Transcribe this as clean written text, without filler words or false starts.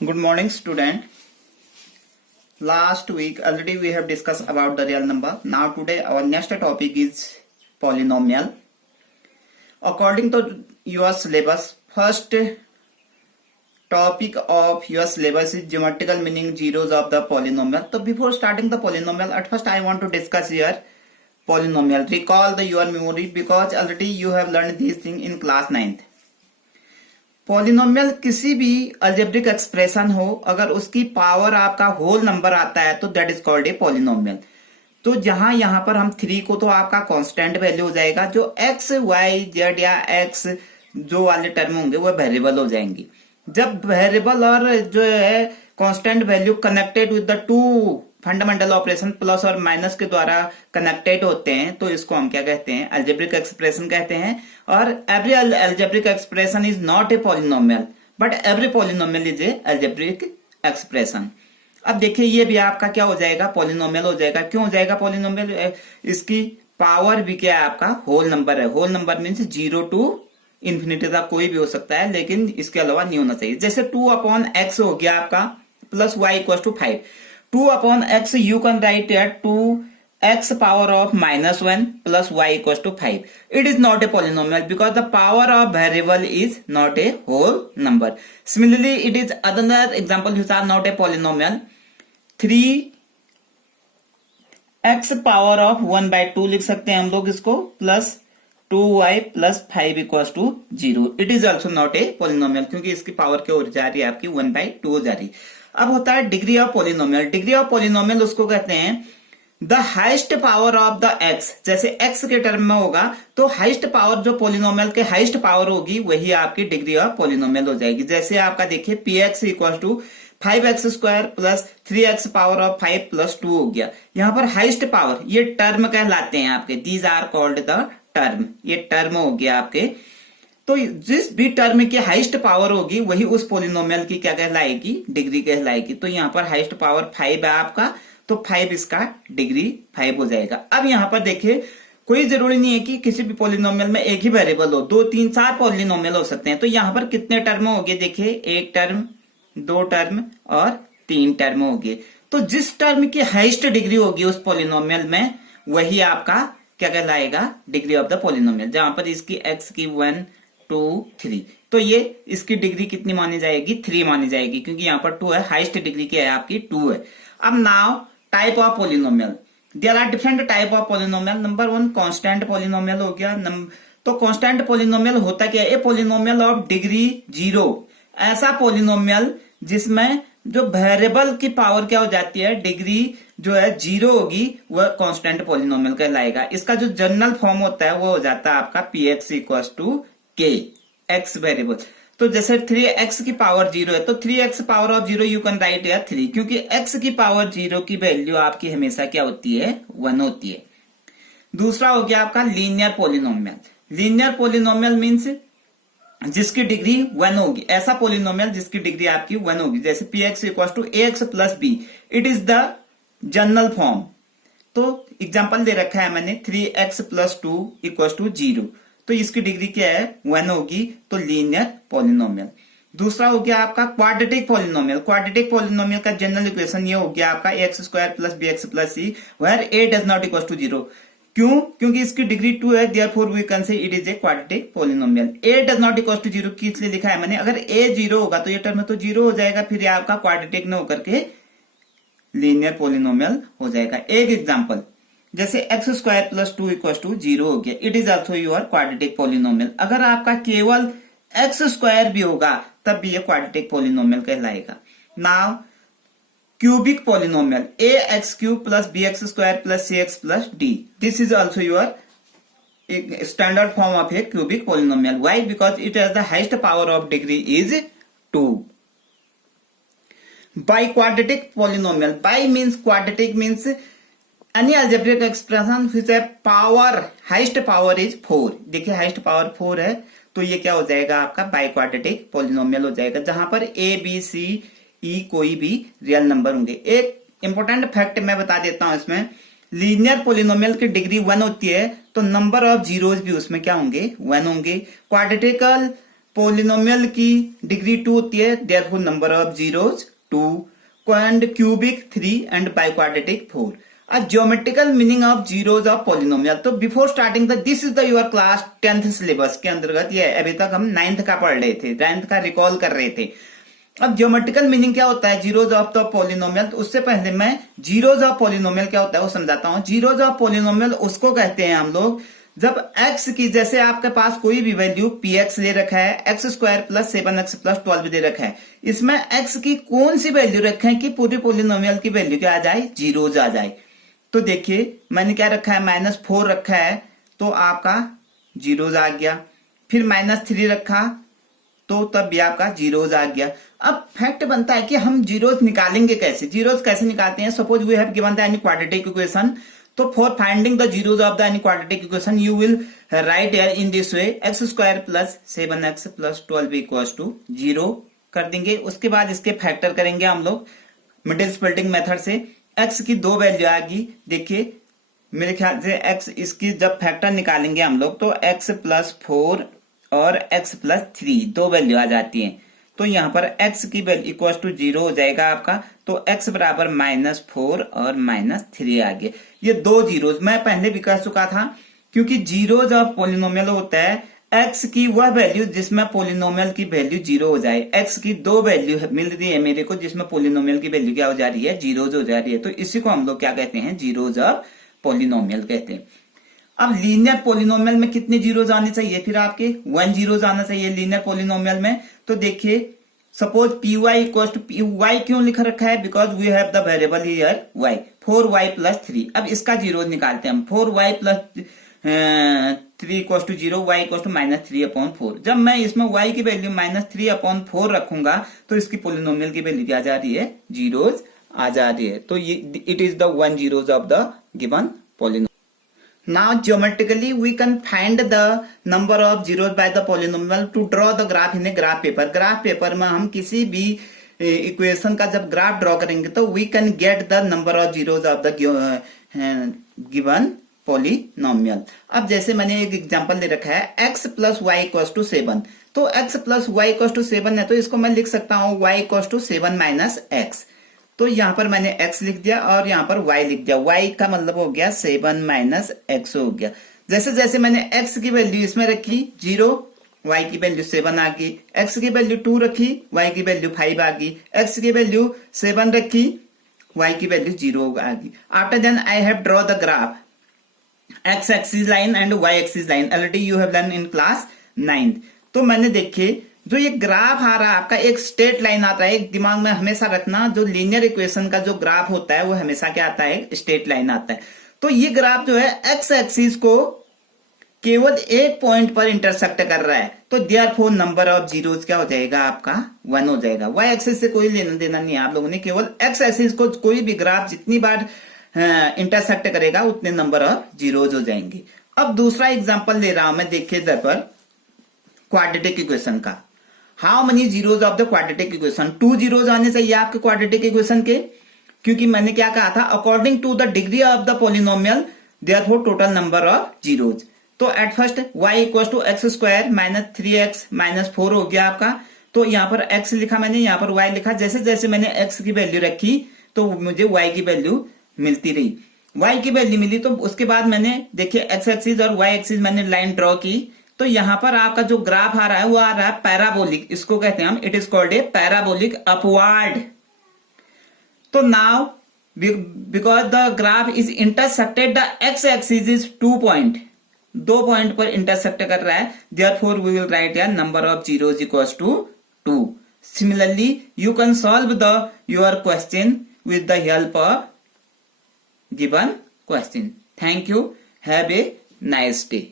Good morning, student. Last week already we have discussed about the real number. Now today our next topic is polynomial. According to your syllabus, first topic of your syllabus is geometrical meaning zeros of the polynomial. So before starting the polynomial, at first I want to discuss here polynomial. Recall your memory because already you have learned these things in class 9th. Polynomial किसी भी algebraic expression हो, अगर उसकी power आपका whole number आता है तो that is called a polynomial. तो जहां यहां पर हम 3 को तो आपका कांस्टेंट वैल्यू हो जाएगा, जो एक्स वाई जेड या एक्स जो वाले टर्म होंगे वो वेरिएबल हो जाएंगे। जब वेरिएबल और जो है constant value connected with the two fundamental operation plus और माइनस के द्वारा कनेक्टेड होते हैं तो इसको हम क्या कहते हैं, अलजेब्रिक एक्सप्रेशन कहते हैं। और every algebraic expression is not a polynomial but every polynomial is a algebraic expression. अब देखिए ये भी आपका क्या हो जाएगा, पॉलिनोमियल हो जाएगा। क्यों हो जाएगा पॉलिनोमियल? इसकी पावर भी क्या है, आपका होल नंबर है। Whole number means 0 to infinity तक कोई भी हो सकता है, लेकिन इसके अलावा नहीं होना चाहिए। जैसे 2/x हो गया आपका plus y equal to 5। 2/x you can write at 2x power of -1 plus y equals to 5. It is not a polynomial because the power of variable is not a whole number. Similarly, it is another example which are not a polynomial. 3x power of 1/2 लिख सकते हैं हम लोग इसको, plus 2y plus 5 equals to 0. It is also not a polynomial क्योंकि इसकी power क्या हो जा रही है, आपकी 1/2 हो जा रही। अब होता है degree of polynomial. Degree of polynomial उसको कहते हैं the highest power of the x. जैसे एक्स के टर्म में होगा तो हाइस्ट पावर जो पॉलिनोमियल के हाइस्ट पावर होगी वही आपकी डिग्री ऑफ पॉलिनोमियल हो जाएगी। जैसे आपका देखिए px equal to 5x square plus 3x power of 5 plus 2 हो गया। यहाँ पर हाइस्ट पावर ये टर्म कहलाते हैं आपके, these are called the term. ये टर्म हो गया आपके। तो जिस भी टर्म की हाईएस्ट पावर होगी वही उस पॉलिनोमियल की क्या कहलाएगी, डिग्री कहलाएगी। तो यहाँ पर हाईएस्ट पावर 5 है आपका, तो 5 इसका डिग्री 5 हो जाएगा। अब यहाँ पर देखिए कोई जरूरी नहीं है कि किसी भी पॉलिनोमियल में एक ही वेरिएबल हो, 2 3 4 पॉलिनोमियल हो सकते हैं। तो यहाँ पर कितने टर्म हो गए, देखिए 1 टर्म 2 टर्म और 3 टर्म हो गए। तो जिस टर्म की हाईएस्ट डिग्री होगी उस पॉलिनोमियल में वही आपका क्या कहलाएगा, डिग्री ऑफ द पॉलिनोमियल। जहां पर इसकी एक्स की 1 2 3, तो ये इसकी डिग्री कितनी मानी जाएगी, 3 मानी जाएगी क्योंकि यहाँ पर 2 है, हाईएस्ट डिग्री क्या है आपकी 2 है। अब now type of polynomial, there are different type of polynomial. Number 1 constant polynomial हो गया। तो कांस्टेंट पॉलिनोमियल होता क्या है, ए पॉलिनोमियल ऑफ डिग्री 0, ऐसा पॉलिनोमियल जिसमें जो वेरिएबल की पावर क्या हो जाती है, डिग्री जो है 0 होगी, वह कांस्टेंट पॉलिनोमियल कहलाएगा। इसका जो जनरल फॉर्म होता है वो हो जाता है आपका px equal to k, x variable. तो जैसे 3x की पावर 0 है तो 3x power of 0 you can write या 3, क्योंकि x की पावर 0 की वैल्यू आपकी हमेशा क्या होती है, 1 होती है। दूसरा हो गया आपका linear polynomial. Linear polynomial means जिसकी डिग्री 1 होगी, ऐसा पॉलिनोमियल जिसकी डिग्री आपकी 1 होगी। जैसे px equal to ax plus b, it is the general form. तो एग्जांपल दे रखा है मैंने 3x प्लस 2 इक्वल टू 0, तो इसकी डिग्री क्या है, 1 होगी, तो लीनियर पॉलिनोमियल। दूसरा हो गया आपका क्वाड्रेटिक पॉलिनोमियल। क्वाड्रेटिक पॉलिनोमियल का जनरल इक्वेशन ये हो गया आपका x square plus b x plus c where a does not equal to 0। क्यों? क्योंकि इसकी डिग्री 2 है, therefore we can say it is a quadratic polynomial. A does not equal to 0 किस लिए लिखा है मैंने, अगर ए 0 होगा तो ये टर्म तो 0 हो जाएगा, फिर ये आपका क्वाड्रेटिक न होकर के लीनियर पॉलिनोमियल हो जाएगा। एक एग्जाम्पल जैसे x square plus 2 equal to 0 हो गया, it is also your quadratic polynomial. अगर आपका केवल एक्स स्क्वायर भी होगा तब भी ये क्वाड्रेटिक पॉलिनोमियल कहलाएगा। Now cubic polynomial, a x cube plus b x square plus c x plus d, this is also your standard form of a cubic polynomial. Why? Because it has the highest power of degree is 2। Biquadratic polynomial, bi means quadratic means any algebraic expression which है power highest power is 4। देखिए highest power 4 है तो ये क्या हो जाएगा आपका by quadratic polynomial हो जाएगा, जहां पर a b c e कोई भी रियल नंबर होंगे। एक इंपॉर्टेंट फैक्ट मैं बता देता हूं इसमें, लीनियर पॉलिनोमियल की डिग्री 1 होती है तो नंबर ऑफ जीरोज भी उसमें क्या होंगे, 1 होंगे। क्वाड्रेटिकल पोलिनोमियल की डिग्री 2 होती है, therefore number of zeros 2 and cubic 3 and biquadratic 4. A geometrical meaning of zeros of polynomial. तो before starting this is the your class 10th syllabus के अंतर्गत ये अभी तक हम 9th का पढ़ रहे थे, 9th का रिकॉल कर रहे थे. अब ज्योमेट्रिकल मीनिंग क्या होता है जीरोज ऑफ द पोलिनोमियल, तो उससे पहले मैं जीरोज ऑफ पोलिनोमियल क्या होता है वो समझाता हूं. जीरोज ऑफ पोलिनोमियल उसको कहते हैं हम लोग जब x की, जैसे आपके पास कोई भी वैल्यू px ले रखा है, x square plus 7x plus 12 दे रखा है, इसमें x की कौन सी वैल्यू रखें कि पूरी पोलिनोमियल की वैल्यू क्या आ जाए, जीरोज आ जाए. तो देखिए मैंने क्या रखा है, -4 रखा है तो आपका जीरोज आ गया. फिर -3 रखा तो तब भी आपका जीरोज आ गया. अब फैक्ट बनता है कि हम जीरोज निकालेंगे कैसे, जीरोज कैसे निकालते हैं. Suppose we have given the any quadratic equation, तो for finding the zeros of the any quadratic equation you will write in this way, x square plus 7x plus 12 equals to 0 कर देंगे. उसके बाद इसके factor करेंगे हम लोग middle splitting method से. x की 2 वैल्यू आएगी, देखिए मेरे ख्याल से x इसकी जब फैक्टर निकालेंगे हम लोग तो x प्लस 4 और x प्लस 3 2 वैल्यू आ जाती हैं. तो यहाँ पर x की वैल्यू इक्वल टू 0 हो जाएगा आपका, तो x बराबर -4 और -3 आ गया. ये 2 जीरोज मैं पहले भी कह चुका था, क्योंकि जीरोज ऑफ पोलिनोमियल होता है x की वह वैल्यू जिसमें पोलिनोमियल की वैल्यू 0 हो जाए. x की 2 वैल्यू मिल रही है मेरे को जिसमें पोलिनोमियल की वैल्यू क्या हो जा रही है, जीरोज हो जा रही है. तो इसी को हम लोग क्या कहते हैं, जीरोज ऑफ पोलिनोमियल कहते हैं. अब लीनियर पोलिनोमियल में कितने जीरोज आने चाहिए, फिर आपके 1 जीरोज आना चाहिए लीनियर पोलिनोमियल में. तो देखिए suppose p y equal to p y क्यों लिखा रखा है, because we have the variable here y, 4y plus 3. अब इसका जीरोज निकालते हैं हम. 4y plus 3 equal to 0, y equal to -3/4. जब मैं इसमें y की वैल्यू -3/4 रखूंगा तो इसकी पोलिनोमियल की वैल्यू क्या आ जा रही है, जीरोज आ जा रही है. तो ये it is the 1 zeros of the given polynomial. Now geometrically we can find the number of zeros by the polynomial to draw the graph in a graph paper. Graph paper में हम किसी भी equation का जब graph draw करेंगे तो we can get the number of zeros of the given polynomial. अब जैसे मैंने एक एग्जांपल दे रखा है x plus y equal to 7, तो x plus y equal to 7 है तो इसको मैं लिख सकता हूँ y equal to 7 minus x. तो यहां पर मैंने x लिख दिया और यहां पर y लिख दिया. y का मतलब हो गया 7 माइनस x हो गया. जैसे जैसे मैंने x की वैल्यू इसमें रखी 0, y की वैल्यू 7 आ गई. x की वैल्यू 2 रखी, y की वैल्यू 5 आ गई. x की वैल्यू 7 रखी, y की वैल्यू 0 आ गई. After then I have draw the graph x axis line and y axis line. Already you have learn in class 9th. तो मैंने देखे जो ये ग्राफ आ रहा है आपका एक स्ट्रेट लाइन आता है. एक दिमाग में हमेशा रखना, जो लीनियर इक्वेशन का जो ग्राफ होता है वो हमेशा क्या आता है, स्ट्रेट लाइन आता है. तो ये ग्राफ जो है एक्स एक्सिस को केवल एक पॉइंट पर इंटरसेक्ट कर रहा है, तो देयरफॉर नंबर ऑफ जीरोज क्या हो जाएगा आपका, 1 हो जाएगा. वाई एक्सिस से कोई लेना देना नहीं है आप लोगों ने, केवल एक्स एक्सिस को कोई भी ग्राफ जितनी बार इंटरसेक्ट करेगा उतने नंबर ऑफ जीरोज हो जाएंगे. अब दूसरा एग्जाम्पल ले रहा हूं मैं, देखिए इधर पर क्वाड्रेटिक इक्वेशन का. How many zeros of the quadratic equation, 2 zeros आने चाहिए आपके क्वाड्रेटिक इक्वेशन के, क्योंकि मैंने क्या कहा था, according to the degree of the polynomial therefore total number of zeros. तो at first y equal to x square minus 3x minus 4 हो गया आपका. तो यहाँ पर x लिखा मैंने, यहाँ पर y लिखा. जैसे जैसे मैंने x की वैल्यू रखी तो मुझे y की वैल्यू मिलती रही. y की वैल्यू मिली तो उसके बाद मैंने देखिए x एक्सिस और y एक्सिस मैंने लाइन ड्रॉ की. तो यहां पर आपका जो ग्राफ आ रहा है वो आ रहा है पैराबोलिक, इसको कहते हैं हम, it is called a parabolic upward. तो now because the graph is intersected the x axis is 2 point, 2 point पर इंटरसेक्ट कर रहा है, देयरफॉर वी विल राइट या number of zeros equals to 2. Similarly you can solve the your question with the help of given question. Thank you, have a nice day.